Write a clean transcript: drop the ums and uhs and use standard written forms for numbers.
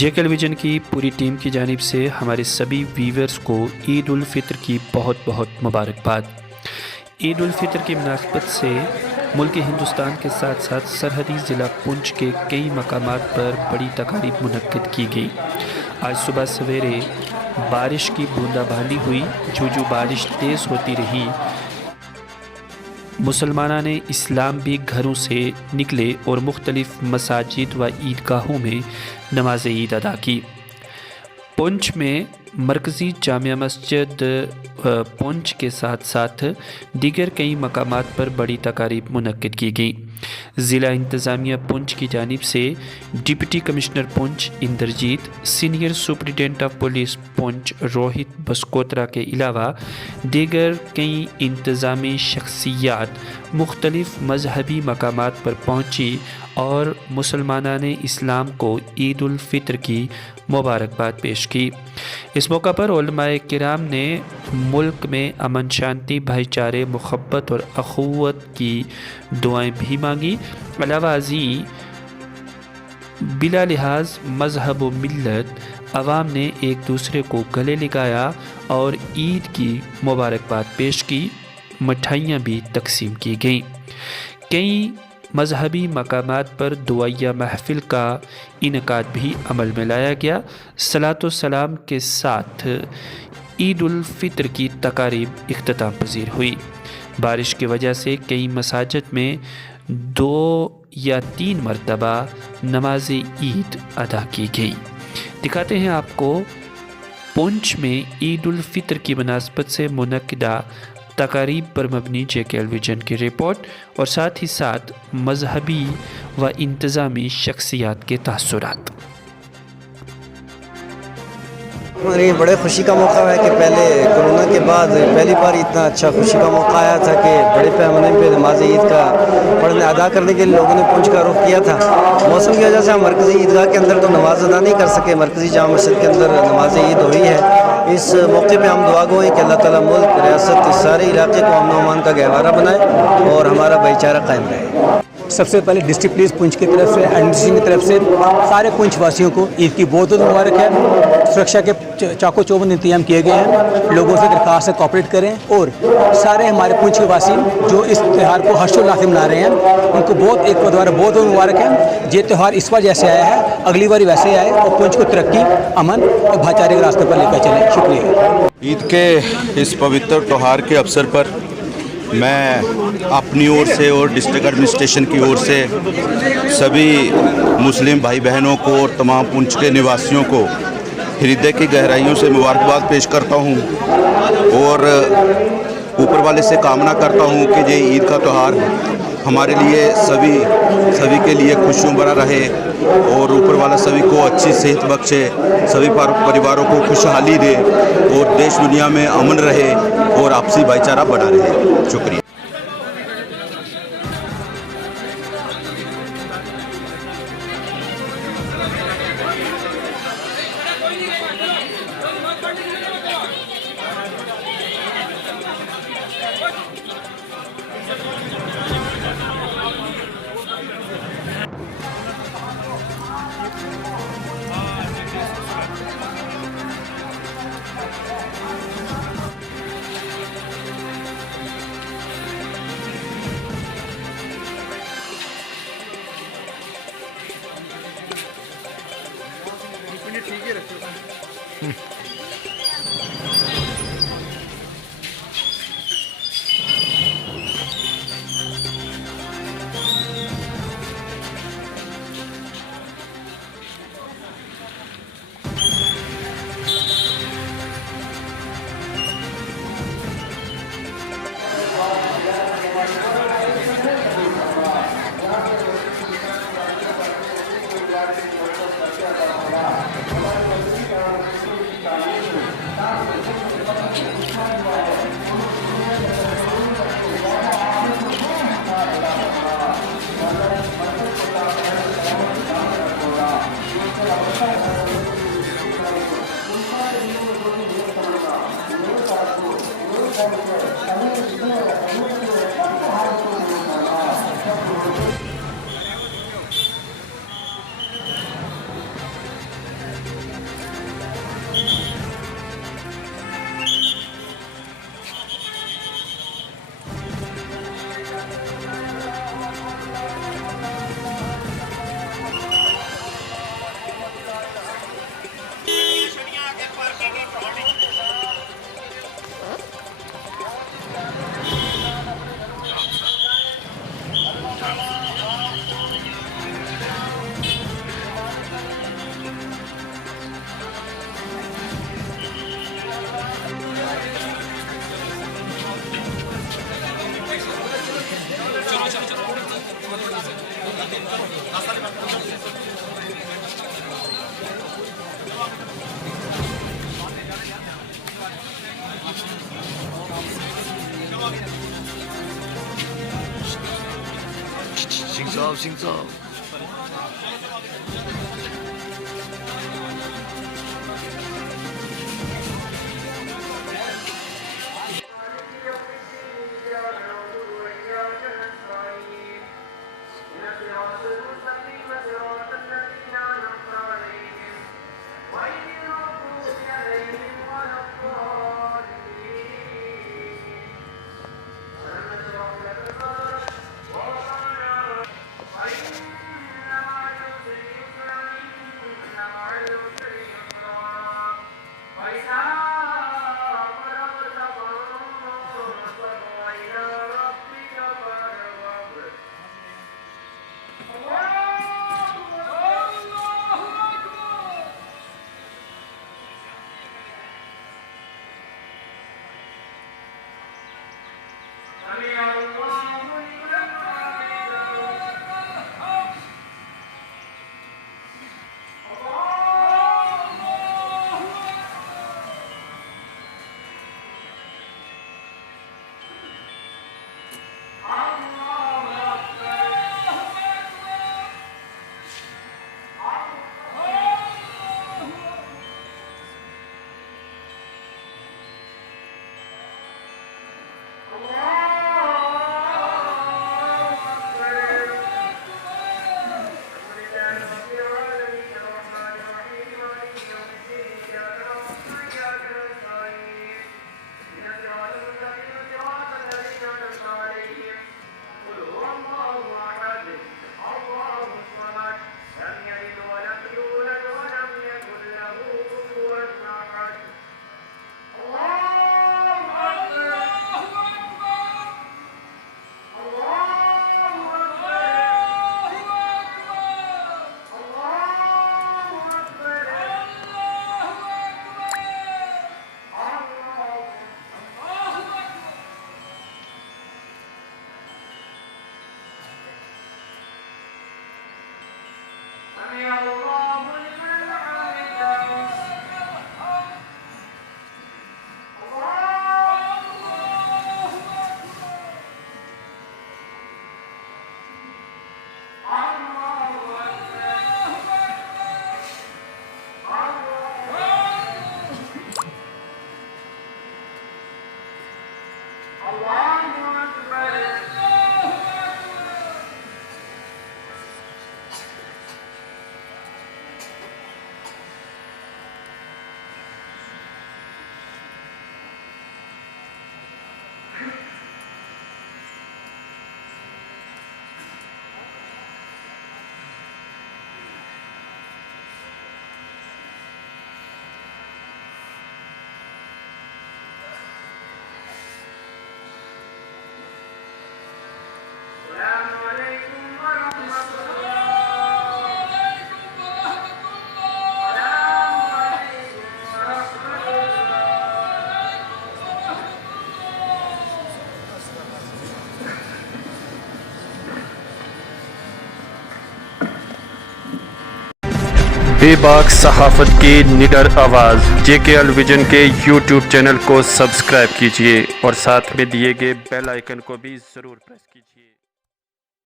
JK vision کی پوری team کی جانب سے ہمارے سبھی ویورز کو عید الفطر کی بہت بہت مبارکباد۔ عید الفطر کی مناسبت سے ملک ہندوستان کے ساتھ ساتھ سرحدی ضلع پونچھ کے کئی مقامات پر بڑی تقاریب منعقد کی گئی۔ آج صبح سویرے بارش کی بوندا باندی ہوئی، جو بارش تیز ہوتی رہی، مسلمانان اسلام بھی گھروں سے نکلے اور مختلف مساجد و عیدگاہوں میں نماز عید ادا کی۔ پونچھ میں مرکزی جامع مسجد پونچھ کے ساتھ ساتھ دیگر کئی مقامات پر بڑی تقاریب منعقد کی گئیں۔ ضلع انتظامیہ پونچھ کی جانب سے deputy commissioner Poonch Inderjit, senior superintendent of police Poonch Rohit Baskotra کے علاوہ دیگر کئی انتظامی شخصیات مختلف مذہبی مقامات پر پہنچی اور مسلمانان اسلام کو عید الفطر کی مبارکباد پیش کی۔ اس موقع پر علماء کرام نے ملک میں امن، شانتی، بھائی چارے، محبت اور اخوت کی دعائیں بھی مانگی۔ علاوہ ازیں بلا لحاظ مذہب و ملت عوام نے ایک دوسرے کو گلے لگایا اور عید کی مبارکباد پیش کی، مٹھائیاں بھی تقسیم کی گئیں۔ کئی مذہبی مقامات پر دعائیہ محفل کا انعقاد بھی عمل میں لایا گیا۔ صلاۃ و سلام کے ساتھ عید الفطر کی تقاریب اختتام پذیر ہوئی۔ بارش کی وجہ سے کئی مساجد میں 2 یا 3 مرتبہ نماز عید ادا کی گئی۔ دکھاتے ہیں آپ کو پونچھ میں عید الفطر کی مناسبت سے منعقدہ تقاریب پر مبنی JK ویژن کی رپورٹ اور ساتھ ہی ساتھ مذہبی و انتظامی شخصیات کے تاثرات۔ بڑے خوشی کا موقع ہے کہ پہلے کورونا کے بعد پہلی بار اتنا اچھا خوشی کا موقع آیا تھا کہ بڑے پیمانے پہ نماز عید کا پڑھنے ادا کرنے کے لیے لوگوں نے پونچھ کا رخ کیا تھا۔ موسم کی وجہ سے ہم مرکزی عیدگاہ کے اندر تو نماز ادا نہیں کر سکے، مرکزی جامع مسجد کے اندر نماز عید ہوئی ہے۔ اس موقع پہ ہم دعا گو ہیں کہ اللہ تعالیٰ ملک، ریاست، اس سارے علاقے کو امن و امان کا گہوارہ بنائے اور ہمارا بھائی چارہ قائم رہے۔ سب سے پہلے ڈسٹرکٹ پولیس پونچھ کی طرف سے، ایڈمنسٹریشن کی طرف سے سارے پونچھ واسیوں کو عید کی بہت بہت مبارک ہے۔ سرکشا کے چاقو چوبند انتظام کیے گئے ہیں، لوگوں سے درخواست سے کوآپریٹ کریں اور سارے ہمارے پونچھ کے واسی جو اس تہوار کو ہرش و لاس سے منا رہے ہیں ان کو ایک بار دوبارہ بہت بہت مبارک ہے۔ یہ تہوار اس بار جیسے آیا ہے اگلی بار ویسے ہی آئے اور پونچھ کو ترقی، امن اور بھائی چارے کے راستے پر لے کر چلیں۔ شکریہ۔ عید کے اس پوتر تہوار کے اوسر پر میں اپنی اور سے اور ڈسٹرکٹ ایڈمنسٹریشن کی اور سے سبھی مسلم بھائی بہنوں کو اور تمام پونچھ کے نواسیوں کو ہردے کی گہرائیوں سے مبارکباد پیش کرتا ہوں اور اوپر والے سے کامنا کرتا ہوں کہ یہ عید کا تہوار ہمارے لیے سبھی کے لیے خوشیوں بھرا رہے اور اوپر والا سبھی کو اچھی صحت بخشے، سبھی پریواروں کو خوشحالی دے اور دیش دنیا میں امن رہے اور آپسی بھائی چارہ بنا رہے۔ شکریہ۔ ਪ੍ਰਤਾਪ ਸਿੰਘ ਸਾਹਿਬ। بے باک صحافت کی نڈر آواز JKL ویژن کے YouTube چینل کو سبسکرائب کیجیے اور ساتھ میں دیے گئے بیل آئیکن کو بھی ضرور پریس کیجیے۔